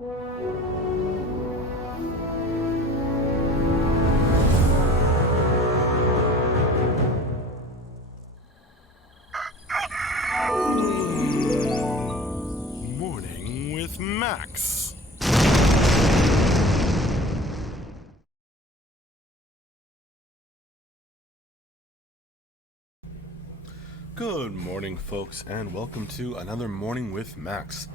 Morning with Max. Good morning, folks, and welcome to another Morning with Max.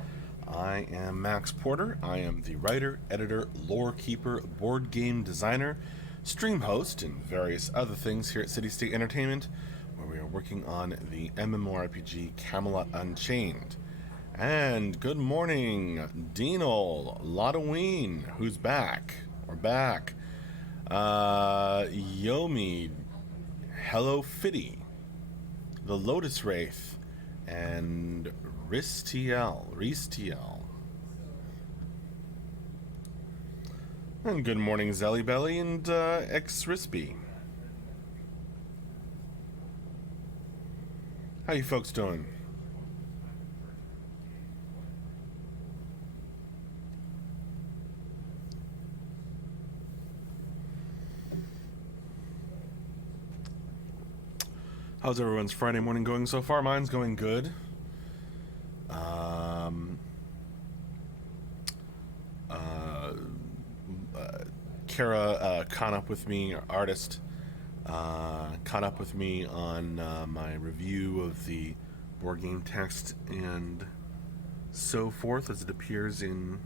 I am Max Porter. I am the writer, editor, lore keeper, board game designer, stream host, and various other things here at City State Entertainment, where we are working on the MMORPG Camelot Unchained. And good morning, Deanol, Lotaween, who's back, or back, Yomi, Hello Fitty, the Lotus Wraith, and Ristiel. And good morning, Zelly Belly and X Rispy. How you folks doing? How's everyone's Friday morning going so far? Mine's going good. Kara caught up with me, our artist, caught up with me on my review of the board game text and so forth as it appears in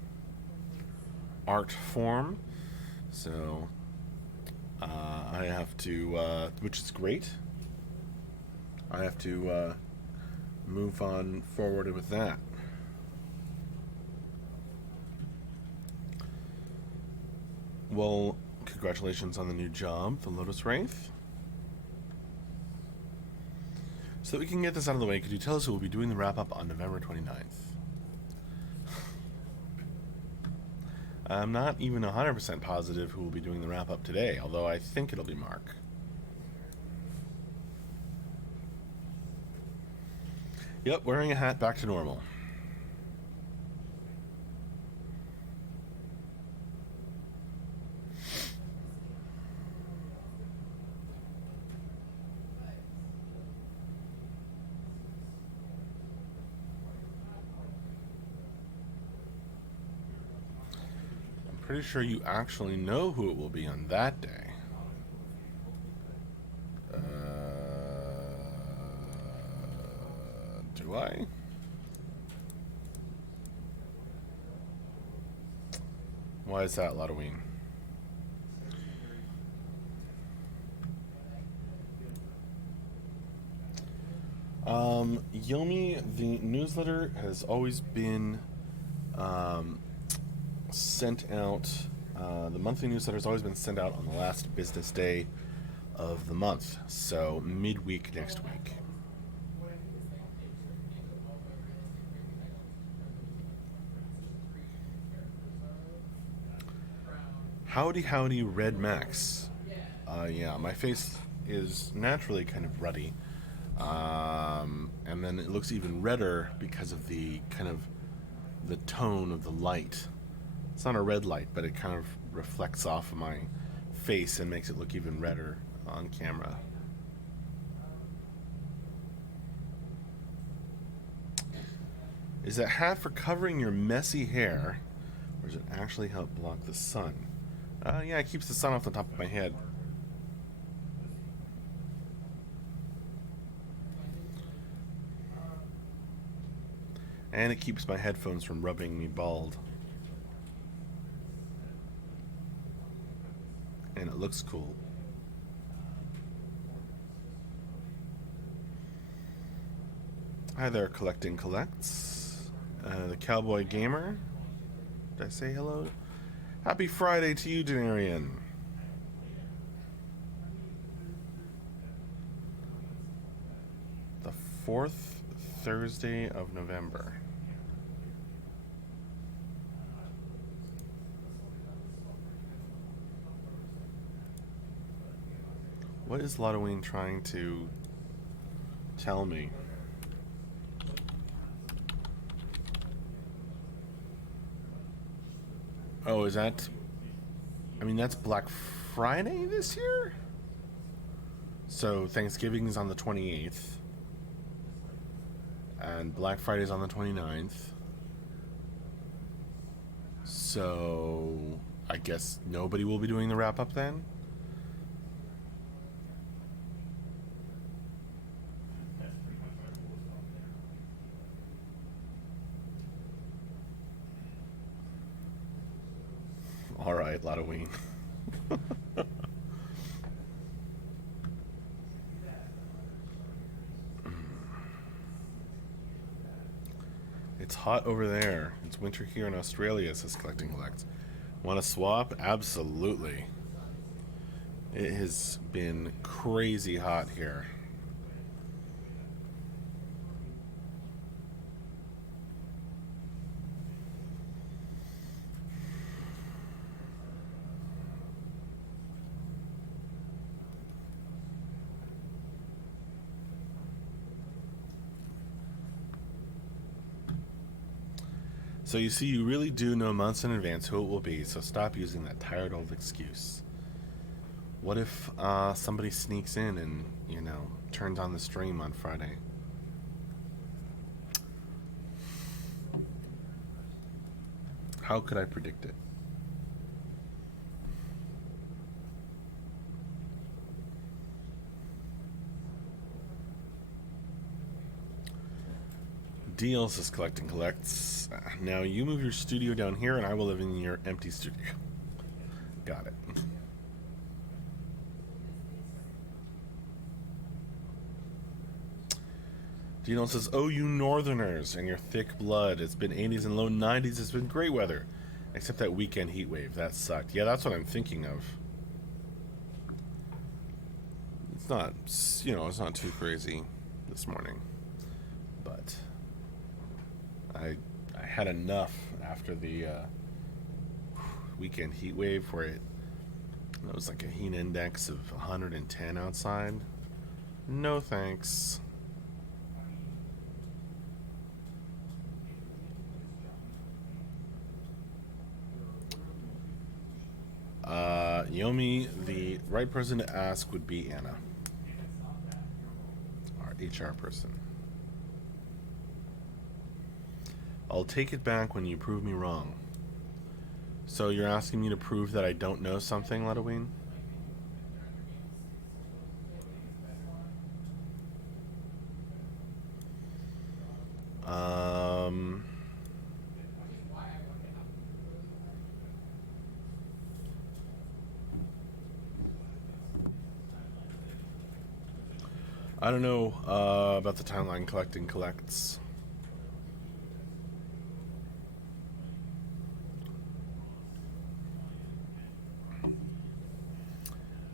art form. So I have to, which is great. I have to move on forward with that. Well, congratulations on the new job, the Lotus Wraith. So that we can get this out of the way, could you tell us who will be doing the wrap-up on November 29th? I'm not even 100% positive who will be doing the wrap-up today, although I think it'll be Mark. Yep, wearing a hat back to normal. I'm pretty sure you actually know who it will be on that day. Do I? Why is that, Lotaween? Yomi, the newsletter has always been sent out. The monthly newsletter has always been sent out on the last business day of the month, so midweek next week. Howdy, Red Max. Yeah, my face is naturally kind of ruddy. And then it looks even redder because of the kind of the tone of the light. It's not a red light, but it kind of reflects off of my face and makes it look even redder on camera. Is that hat for covering your messy hair, or does it actually help block the sun? Yeah, it keeps the sun off the top of my head. And it keeps my headphones from rubbing me bald. And it looks cool. Hi there, Collecting Collects. The Cowboy Gamer. Did I say hello? Happy Friday to you, Denarian. The 4th Thursday of November. What is Lotaween trying to tell me? Oh, is that... I mean, that's Black Friday this year? So Thanksgiving is on the 28th. And Black Friday is on the 29th. So I guess nobody will be doing the wrap-up then? Alright, Halloween. It's hot over there. It's winter here in Australia, says Collecting Collects. Want to swap? Absolutely. It has been crazy hot here. So you see, you really do know months in advance who it will be, so stop using that tired old excuse. What if somebody sneaks in and, turns on the stream on Friday? How could I predict it? Deals is Collecting Collects. Now you move your studio down here and I will live in your empty studio. Got it. Dino says, oh, you northerners and your thick blood. It's been 80s and low 90s. It's been great weather. Except that weekend heat wave. That sucked. Yeah, that's what I'm thinking of. It's not, it's not too crazy this morning. But I had enough after the weekend heat wave where it was like a heat index of 110 outside. No thanks. Yomi, the right person to ask would be Anna, our HR person. I'll take it back when you prove me wrong. So you're asking me to prove that I don't know something, Letaween? I don't know about the timeline Collecting Collects.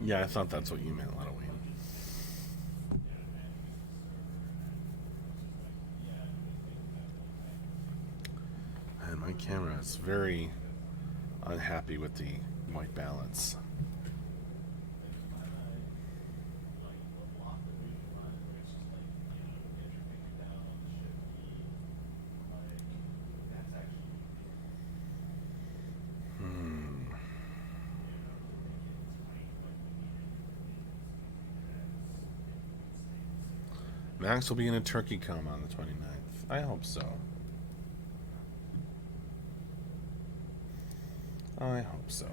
Yeah, I thought that's what you meant, Halloween. And my camera is very unhappy with the white balance. Max will be in a turkey coma on the 29th. I hope so. I hope so.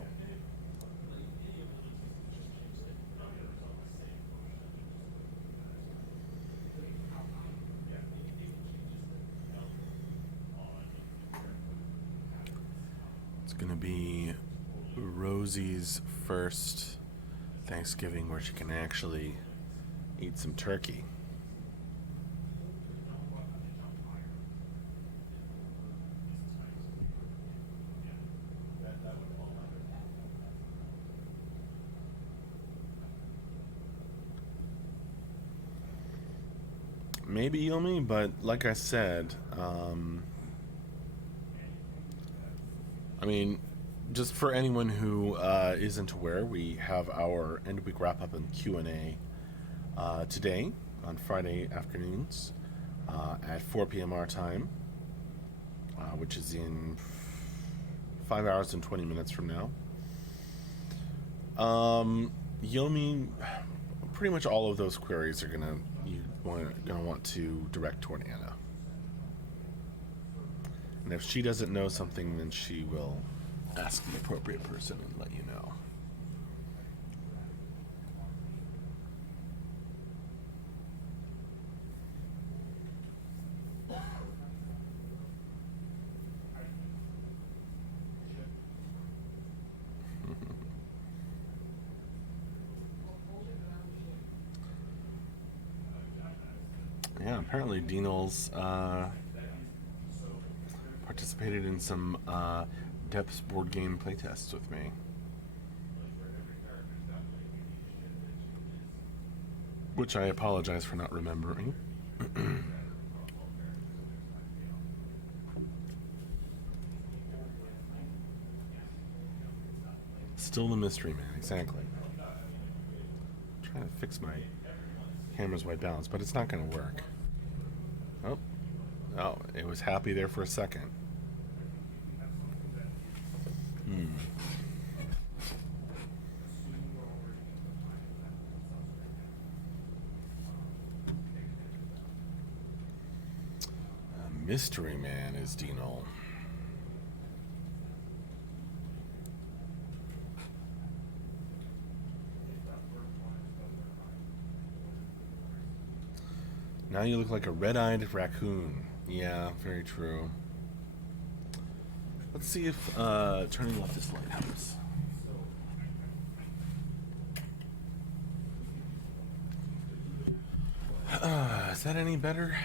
It's gonna be Rosie's first Thanksgiving where she can actually eat some turkey. Maybe Yomi, but like I said, I mean, just for anyone who isn't aware, we have our end of week wrap up and Q&A today on Friday afternoons at 4 p.m. our time, which is in 5 hours and 20 minutes from now. Yomi, pretty much all of those queries are gonna want to direct toward Anna. And if she doesn't know something, then she will ask the appropriate person and let you know. Yeah, apparently Deanol's participated in some Depths board game playtests with me. Which I apologize for not remembering. Still the mystery man, exactly. I'm trying to fix my camera's white balance, but it's not going to work. Oh, it was happy there for a second. Mystery man is Deanol. Now you look like a red-eyed raccoon. Yeah, very true. Let's see if turning left this light helps. Is that any better?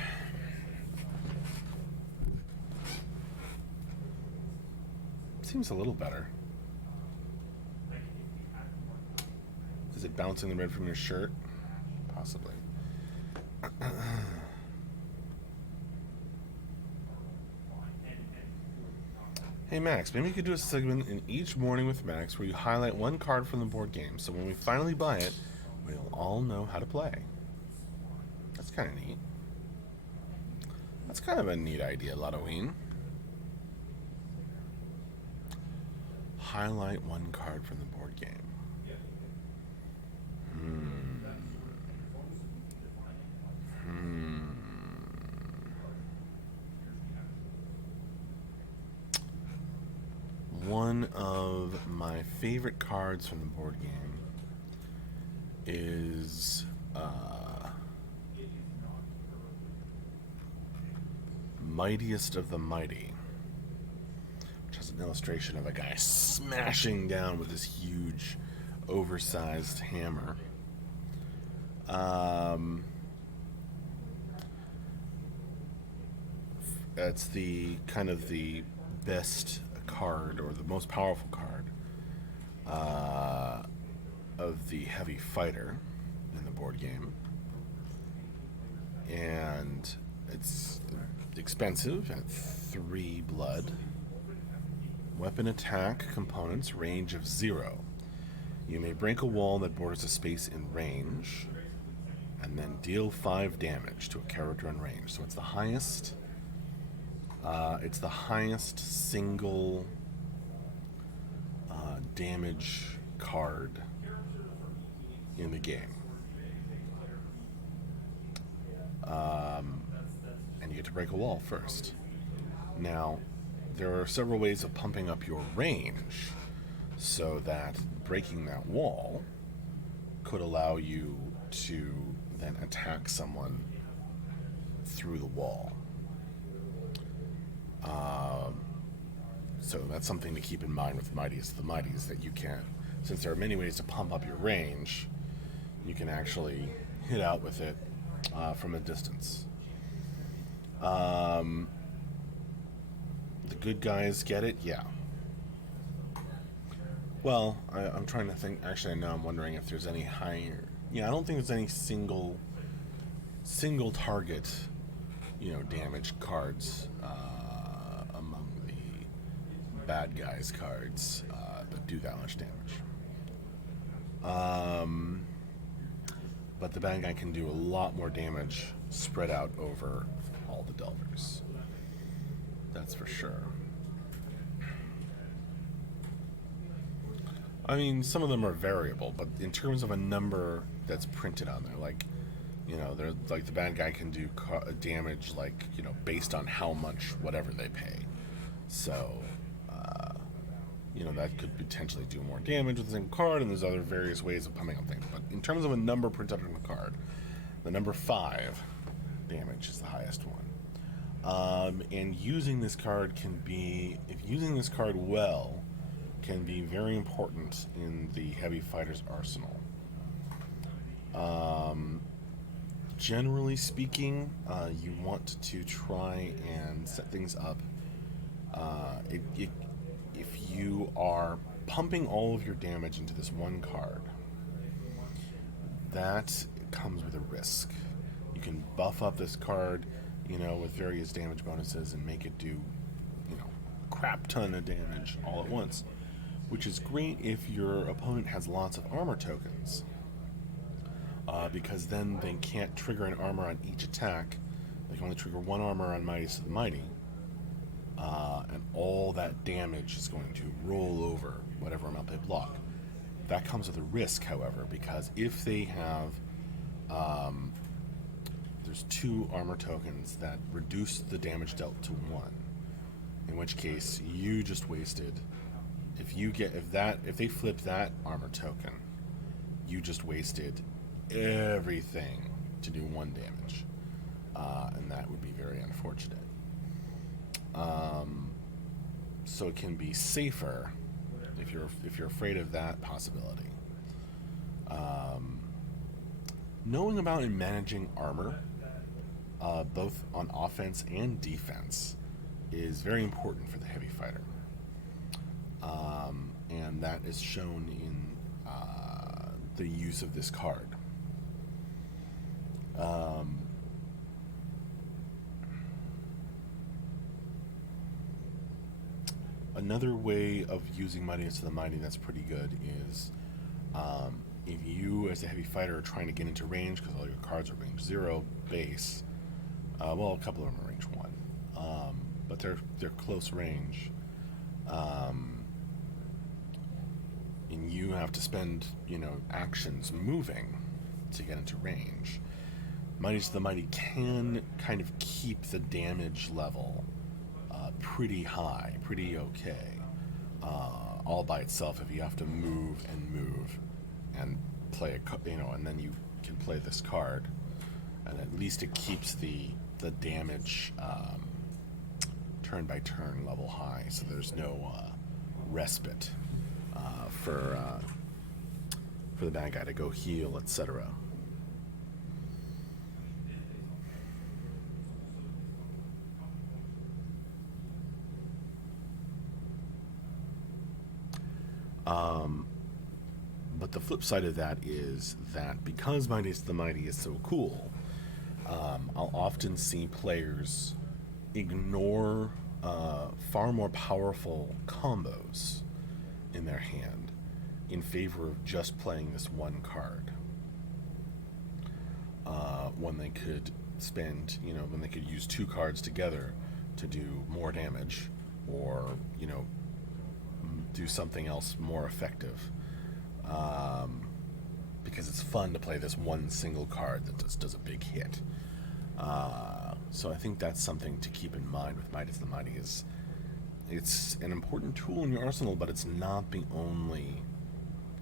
Seems a little better. Is it bouncing the red from your shirt? Possibly. Hey Max, maybe you could do a segment in each morning with Max where you highlight one card from the board game, so when we finally buy it, we'll all know how to play. That's kind of neat. That's kind of a neat idea, Halloween. Highlight one card from the board game. One of my favorite cards from the board game is Mightiest of the Mighty, which has an illustration of a guy smashing down with this huge, oversized hammer. That's the kind of the best card, or the most powerful card of the heavy fighter in the board game, and it's expensive at 3 blood. Weapon attack components, range of 0. You may break a wall that borders a space in range, and then deal 5 damage to a character in range. So it's the highest. It's the highest single damage card in the game. And you get to break a wall first. Now, there are several ways of pumping up your range so that breaking that wall could allow you to then attack someone through the wall. So that's something to keep in mind with Mightiest of the Mighties, that you can, since there are many ways to pump up your range, you can actually hit out with it from a distance. The good guys get it? Yeah. Well, I'm trying to think. Actually, now I'm wondering if there's any higher. Yeah, I don't think there's any single target, damage cards among the bad guys cards that do that much damage. But the bad guy can do a lot more damage spread out over all the Delvers. That's for sure. I mean, some of them are variable, but in terms of a number that's printed on there, like, they're like the bad guy can do damage, like, based on how much whatever they pay. So, that could potentially do more damage with the same card, and there's other various ways of pumping up things. But in terms of a number printed on the card, the number 5 damage is the highest one. And using this card if using this card well, can be very important in the heavy fighter's arsenal. Generally speaking, you want to try and set things up. If you are pumping all of your damage into this one card, that comes with a risk. You can buff up this card, with various damage bonuses and make it do, a crap ton of damage all at once, which is great if your opponent has lots of armor tokens, because then they can't trigger an armor on each attack. They can only trigger one armor on Mightiest of the Mighty, and all that damage is going to roll over whatever amount they block. That comes with a risk, however, because if they have, there's 2 armor tokens that reduce the damage dealt to 1, in which case you just wasted. If they flip that armor token, you just wasted everything to do 1 damage, and that would be very unfortunate. So it can be safer if you're afraid of that possibility. Knowing about and managing armor, both on offense and defense, is very important for the heavy fighter. And that is shown in the use of this card. Another way of using Mightiest of the Mighty that's pretty good is if you, as a heavy fighter, are trying to get into range, because all your cards are range 0 base, a couple of them are range 1, but they're close range, and you have to spend actions moving to get into range. Mightiest of the Mighty can kind of keep the damage level pretty high, pretty okay, all by itself. If you have to move and play and then you can play this card, and at least it keeps the damage turn by turn level high, so there's no respite for the bad guy to go heal, etc. But the flip side of that is that because Mightiest of the Mighty is so cool, I'll often see players ignore far more powerful combos in their hand in favor of just playing this one card. When they could when they could use 2 cards together to do more damage, or do something else more effective, because it's fun to play this one single card that just does a big hit. So I think that's something to keep in mind with Mightiest of the Mighty. It's an important tool in your arsenal, but it's not the only.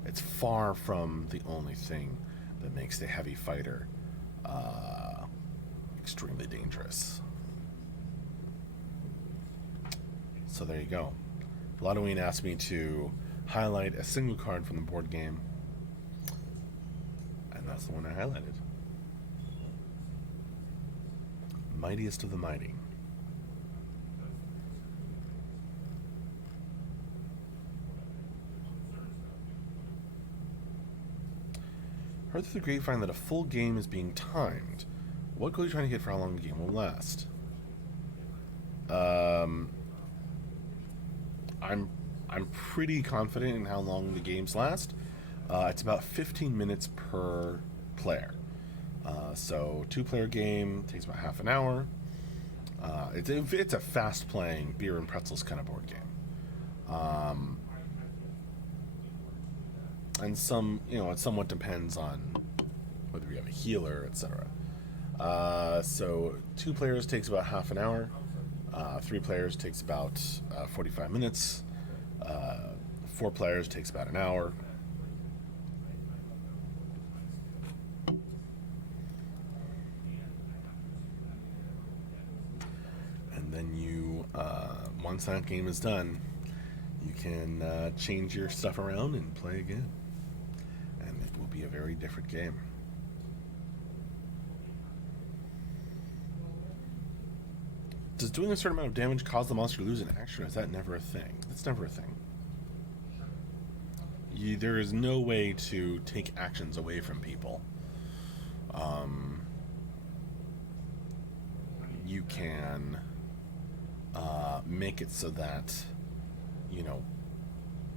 It's far from the only thing that makes the heavy fighter extremely dangerous. So there you go. Vladimir asked me to highlight a single card from the board game, and that's the one I highlighted. Mightiest of the Mighty. Heard through the grapevine that a full game is being timed. What goal are you trying to hit for how long the game will last? I'm pretty confident in how long the games last. It's about 15 minutes per player. So 2-player game takes about half an hour. It's a fast-playing beer and pretzels kind of board game. and some, it somewhat depends on whether you have a healer, etc. So 2 players takes about half an hour. 3 players takes about 45 minutes. 4 players takes about an hour. And then you, once that game is done, you can change your stuff around and play again. And it will be a very different game. Does doing a certain amount of damage cause the monster to lose an action, or is that never a thing? That's never a thing. There is no way to take actions away from people. You can make it so that,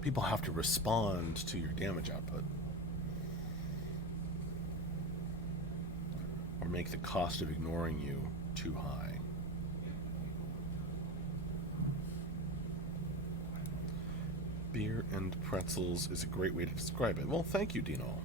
people have to respond to your damage output. Or make the cost of ignoring you too high. Beer and pretzels is a great way to describe it. Well, thank you, Dino.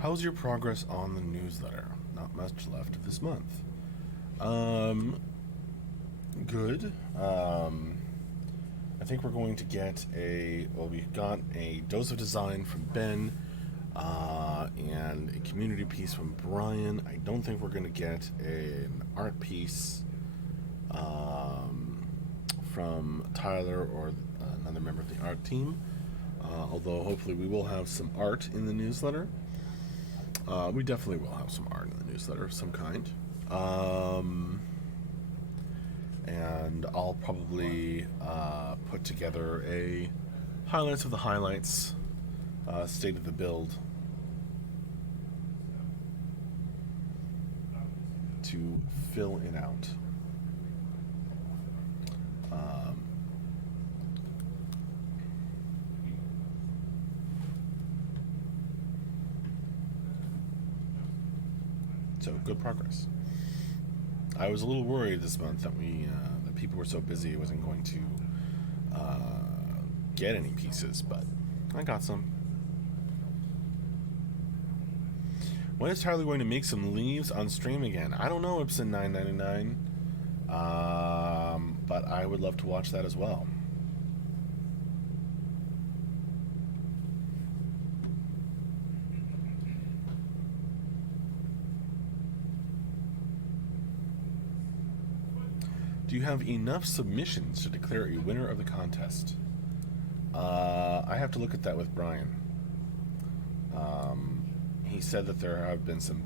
How's your progress on the newsletter? Not much left of this month. Good. I think we're going to get we got a dose of design from Ben, and a community piece from Brian. I don't think we're going to get an art piece from Tyler or another member of the art team, although hopefully we will have some art in the newsletter. We definitely will have some art in the newsletter of some kind. And I'll probably put together a highlights of the highlights, state of the build, to fill it out. So good progress. I was a little worried this month that that people were so busy I wasn't going to get any pieces, but I got some. When is Tyler going to make some leaves on stream again? I don't know, Ibsen999, but I would love to watch that as well. Do you have enough submissions to declare a winner of the contest? I have to look at that with Brian. He said that there have been some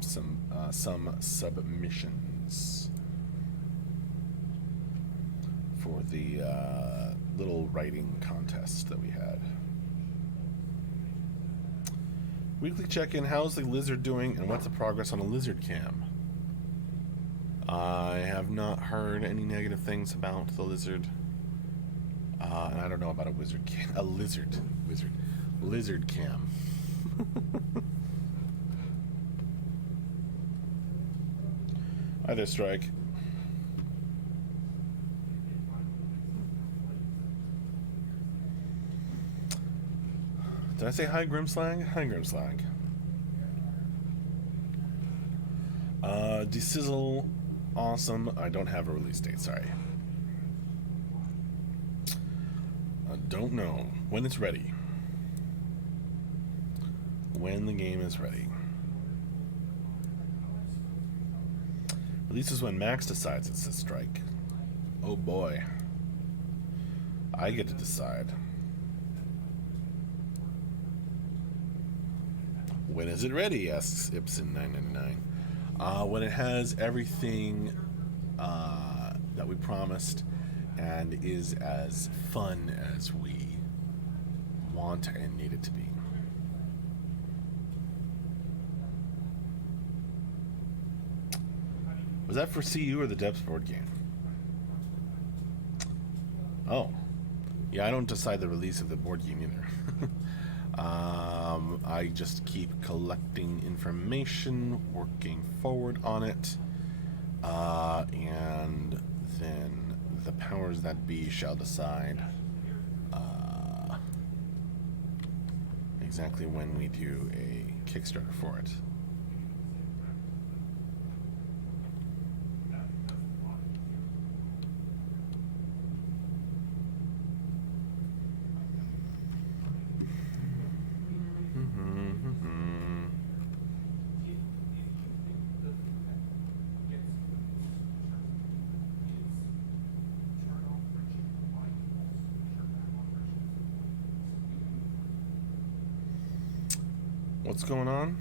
submissions for the little writing contest that we had. Weekly check-in. How's the lizard doing, and what's the progress on a lizard cam? I have not heard any negative things about the lizard, and I don't know about a wizard cam. A lizard cam. Hi there, Strike. Did I say hi, Grimslag? Hi, Grimslag. Desizzle. Awesome. I don't have a release date, sorry. I don't know. When it's ready. When the game is ready. At least is when Max decides it's a strike. Oh boy. I get to decide. When is it ready? Asks Ibsen999. When it has everything that we promised and is as fun as we want and need it to be. Was that for CU or the Depths board game? Oh. Yeah, I don't decide the release of the board game either. I just keep collecting information, working forward on it, and then the powers that be shall decide exactly when we do a Kickstarter for it. What's going on?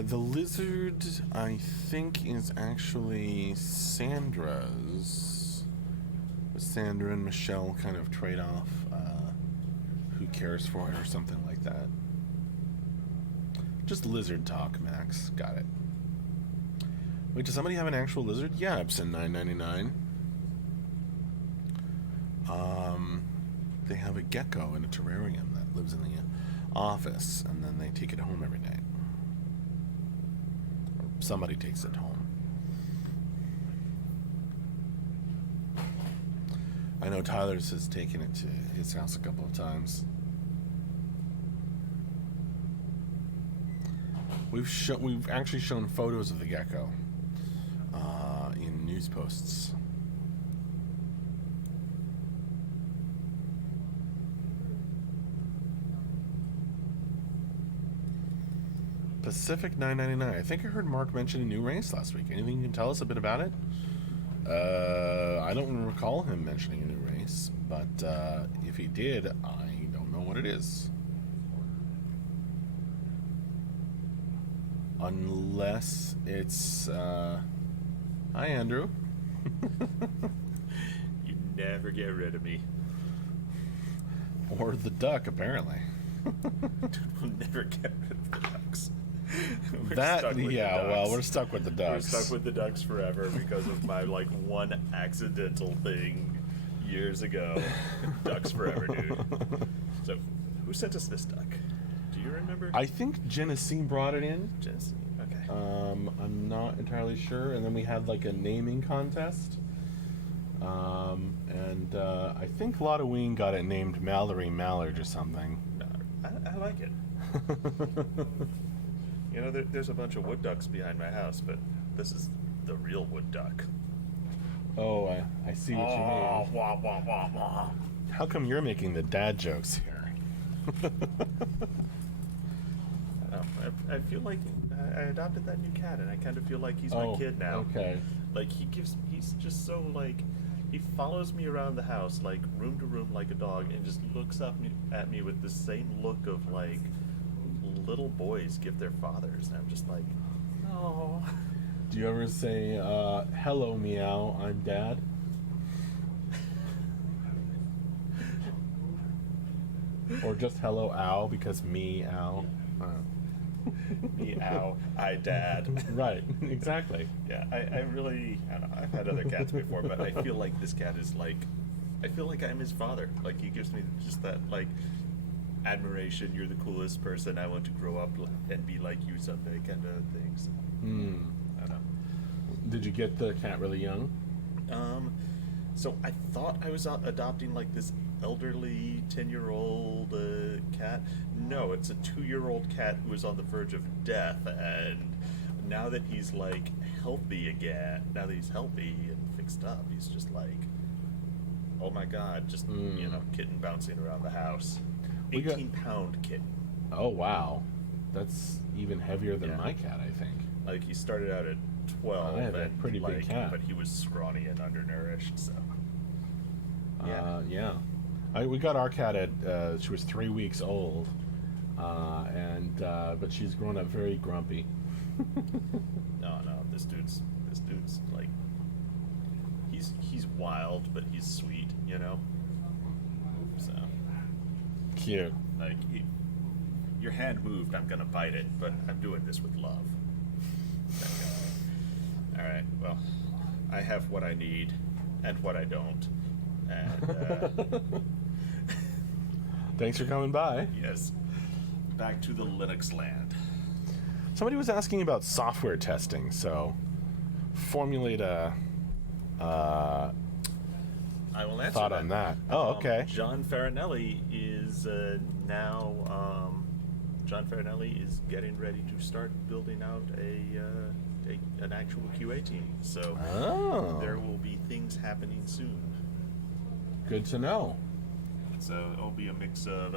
The lizard, I think, is actually Sandra's. Sandra and Michelle kind of trade off who cares for it or something like that. Just lizard talk, Max. Got it. Wait, does somebody have an actual lizard? Yeah, Ibsen999. They have a gecko in a terrarium that lives in the office, and then they take it home every night. Or somebody takes it home. I know Tyler's has taken it to his house a couple of times. We've actually shown photos of the gecko in news posts. Pacific 999. I think I heard Mark mention a new race last week. Anything you can tell us a bit about it? I don't recall him mentioning a new race, but if he did, I don't know what it is. Unless it's hi Andrew. You never get rid of me. Or the duck, apparently. We'll never get rid of the ducks. We're stuck with the ducks. We're stuck with the ducks forever because of my one accidental thing years ago. Ducks forever, dude. So, who sent us this duck? Do you remember? I think Genesee brought it in. Genesee, okay. I'm not entirely sure. And then we had a naming contest. And I think Lottoween got it named Mallory Mallard or something. I like it. You know, there's a bunch of wood ducks behind my house, but this is the real wood duck. Oh, I see what you mean. Wah, wah, wah, wah. How come you're making the dad jokes here? I feel like I adopted that new cat, and I kind of feel like he's my kid now. Okay. He's just so he follows me around the house, room to room like a dog, and just looks up at me with the same look of little boys give their fathers, and I'm just like, oh. Do you ever say, hello meow, I'm dad? Or just hello ow because me ow? Me ow, I dad. Right, exactly. Yeah, I really, I don't know, I've had other cats before, but I feel like this cat is I feel like I'm his father. He gives me just that, admiration, you're the coolest person, I want to grow up and be like you someday kind of thing. So, I don't know. Did you get the cat really young? So I thought I was adopting this elderly 10-year-old cat. No, it's a 2-year-old cat who was on the verge of death, and now that he's like healthy again, now that he's healthy and fixed up, he's just like, oh my god, just kitten bouncing around the house. 18-pound kitten. Oh wow, that's even heavier than my cat, I think. Like he started out at 12. I have a and, pretty big cat, but he was scrawny and undernourished. So we got our cat at she was 3 weeks old, but she's grown up very grumpy. no, this dude's like he's wild, but he's sweet, So cute. Like your hand moved, I'm gonna bite it, but I'm doing this with love. All right, well, I have what I need and what I don't, and thanks for coming by. Yes, back to the Linux land. Somebody was asking about software testing, so formulate a I will answer thought that. on that. Oh, okay. John Farinelli is now. John Farinelli is getting ready to start building out an actual QA team. So there will be things happening soon. Good to know. So it'll be a mix of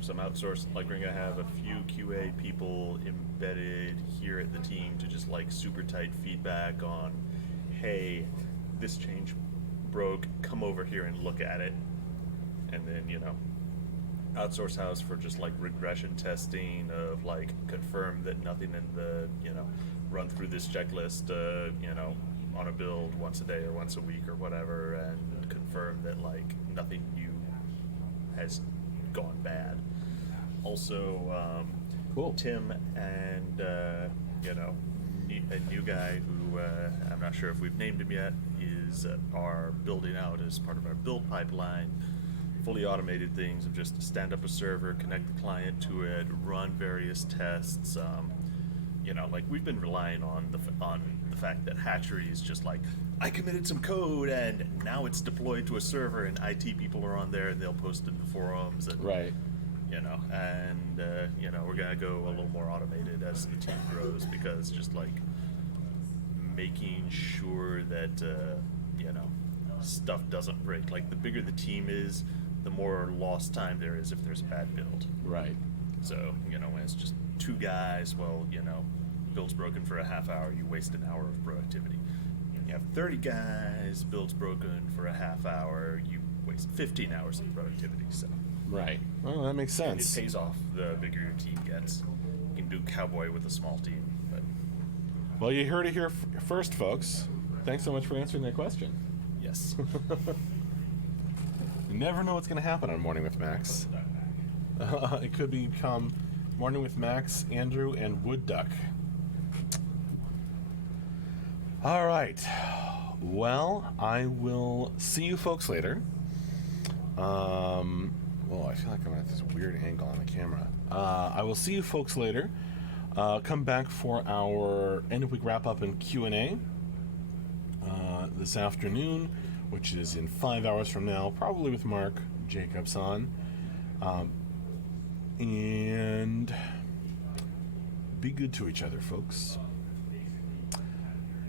some outsourced. Like we're gonna have a few QA people embedded here at the team to just like super tight feedback on, hey, this change broke, come over here and look at it. And then outsource house for just like regression testing of like confirm that nothing in the run through this checklist on a build once a day or once a week or whatever, and confirm that like nothing new has gone bad. Also cool. Tim and a new guy who I'm not sure if we've named him yet is are building out as part of our build pipeline fully automated things of just stand up a server, connect the client to it, run various tests. Like we've been relying on the fact that Hatchery is just like, I committed some code and now it's deployed to a server and IT people are on there and they'll post it in the forums and right. We're gonna go a little more automated as the team grows, because just like making sure that stuff doesn't break. Like the bigger the team is, the more lost time there is if there's a bad build. Right. So, when it's just two guys, well, build's broken for a half hour, you waste an hour of productivity. You have 30 guys, build's broken for a half hour, you waste 15 hours of productivity. So right. Well, that makes sense. it pays off the bigger your team gets. You can do cowboy with a small team. But Well, you heard it here first, folks. Thanks so much for answering that question. yes. You never know what's going to happen on Morning with Max. It could become Morning with Max, Andrew, and Wood Duck. All right. Well, I will see you folks later. I feel like I'm at this weird angle on the camera. I will see you folks later. Come back for our end of week wrap up and Q&A this afternoon, which is in 5 hours from now, probably with Mark Jacobs on. And be good to each other, folks.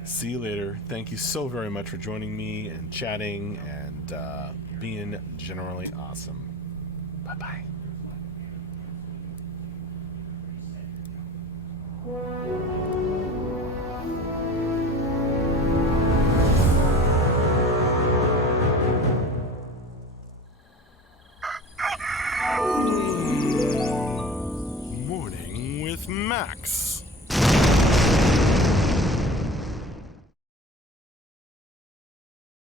See you later. Thank you so very much for joining me and chatting and being generally awesome. Bye-bye.